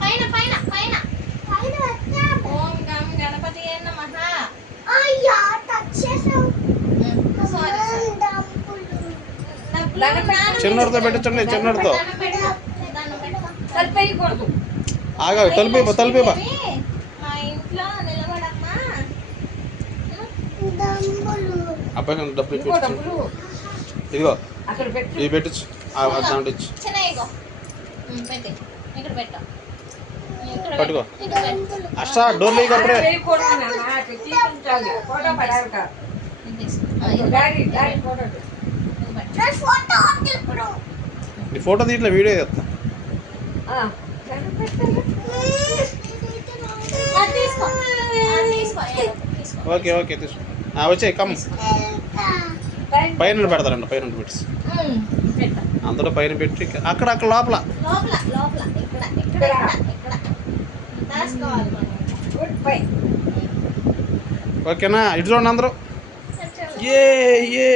పైన పైన పైన ఓం గం గణపతి నమః. చిన్నడితో పెట్టండి, చిన్నడితో ఆగా తలిపేపా తలిపేపా. మా ఇంట్లో నిలబడమ్మా. అబ్బాయి డబ్బులు పెట్టు, ఇదిగో ఇవి పెట్టచ్చు దాంట్లో ఇచ్చు. పట్టుకో అష్టా డోర్లు అప్పుడే. నీ ఫోటో తీట్లా వీడియో చేస్తా. ఓకే ఓకే తీసుకో. వచ్చాయి కమ్ పైన పెడతారండి, పైన పెట్టి అందులో పైన పెట్టి అక్కడ అక్కడ లోపల. ఓకేనా? ఇటు చూడండి అందరూ. ఏ ఏ